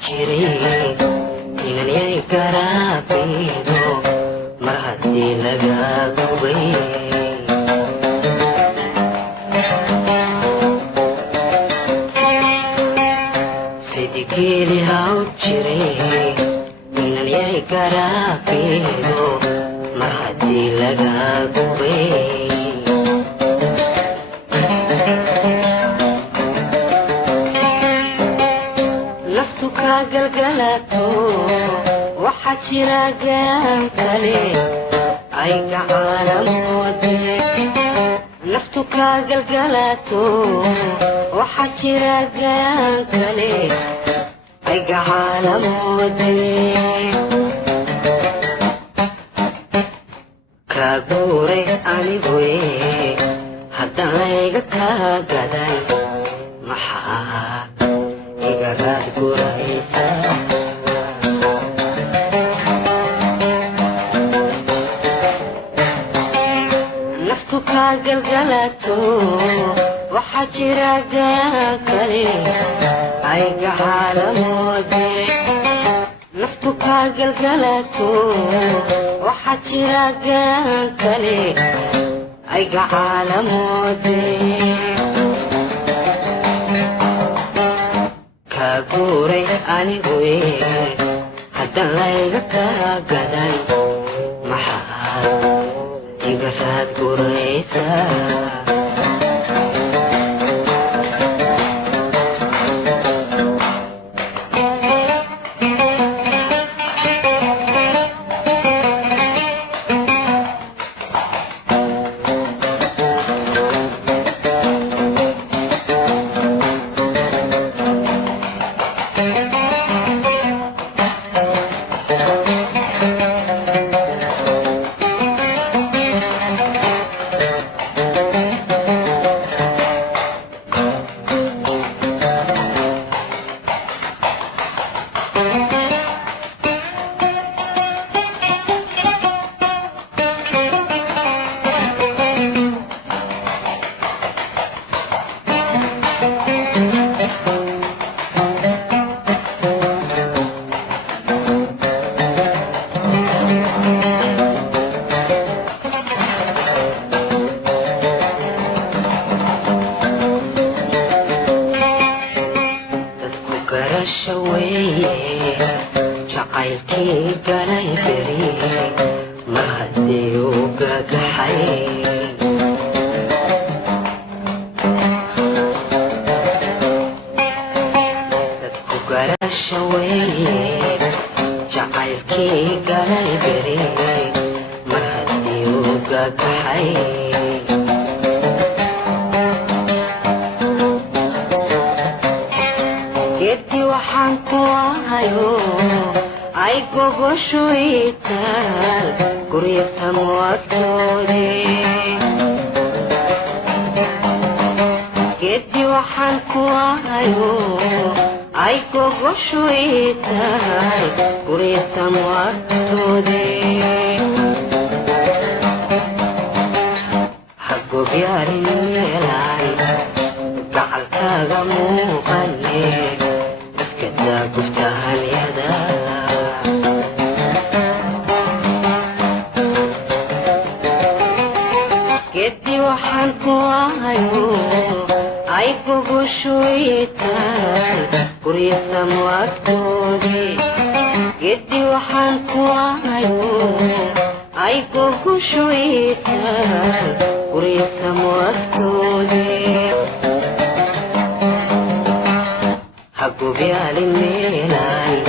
jiray inan yay garaabayno mar haddii laga gubay sidii geeli haw jiray inan yay garaabayno mar haddii laga gubay galgalato waxa jira gaan kale ay gacalamoode naftu ka galgalato waxa jira gaan kale ay gacalamoode ka guuray anigoe haddan layga kaa gaday maxaa igaraad guraysa naftu ka galgalato waxa jira gaan kale ay gacalamoode naftu ka galgalato waxa jira gaan kale ay gacalamoode guuray anigoe haddan layga kaa gaday maxaa igaraad guraysa jacaylkii galay beri mar haddii uu gagaxay dadku garasha weeye jacaylkii galay beri mar haddii uu gagaxay waxaan ku ahayo ay gogoshu itaal gurya samwagtoode geeddi waxaan ku ahayo ay gogoshu itaal gurya samwagtoode hagobyaarin meelaan gacalkaaga muuqane guftahan yada geddi waxaan ku ahayo ay gogoshu itaal gurya samwagtoode geddi waxaan ku ahayo ay gogoshu itaal gurya samwagtoode hagobyaalin meelaan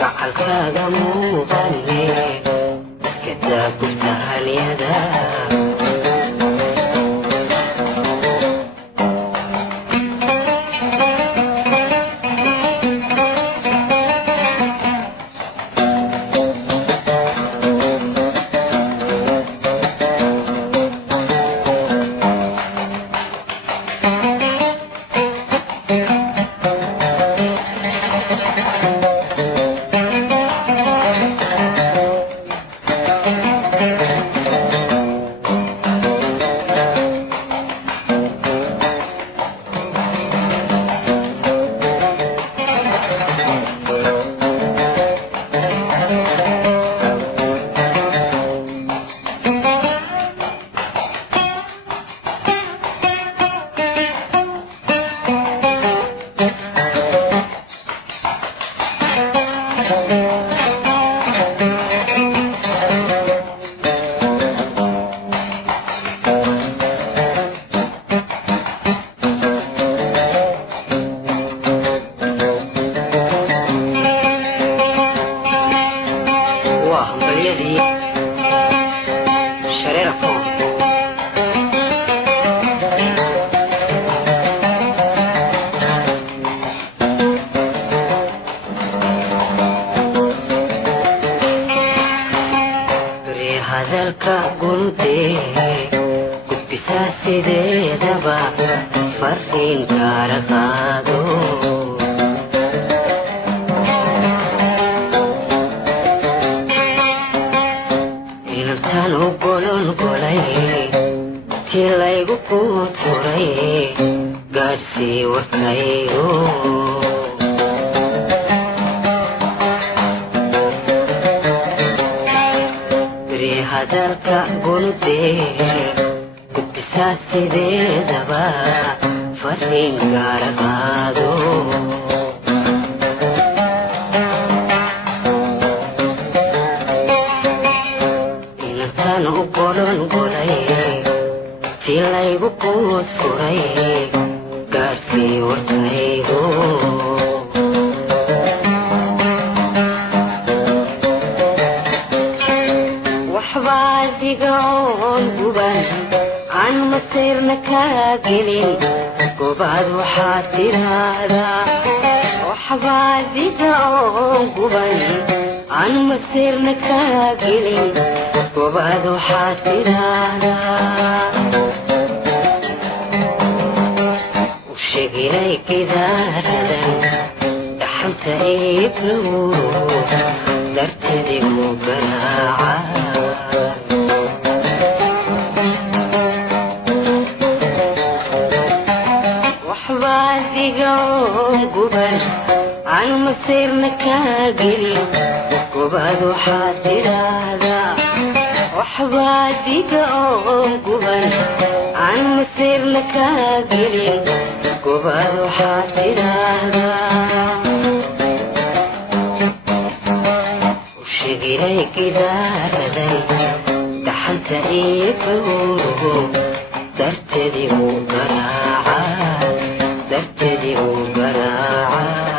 gacalkaaga muuqane iskadaa guftahalyada telephone. hadalka guntee gudbisaa sideedaba fariin kala qaado intaan u gololgolay tii laygu kuturay gaadhsii warkaygo hadalka guntee gudbisaa sideedaba fariin kala qaado intaan u gololgolay tii laygu kuturay gaadhsii warkaygo waxbaadigoon guban aan masiirna kaa gelin gobaad waxaad tiraahdaa waxbaadigoon guban aan masiirna kaa gelin gobaad waxaad tiraahdaa u sheegilay gidaaradan dhaxanta eebnuur dartadigu garaaca waxbaadigoon guban aan masiirna kaa gelin gobaad waxaad tiraahdaa waxbaadigoon guban aan masiirna kaa gelin gobaad waxaad tiraahdaa u sheegilay gidaaradan dhaxanta eebnuur dartadigu garaaca dartadigu garaaca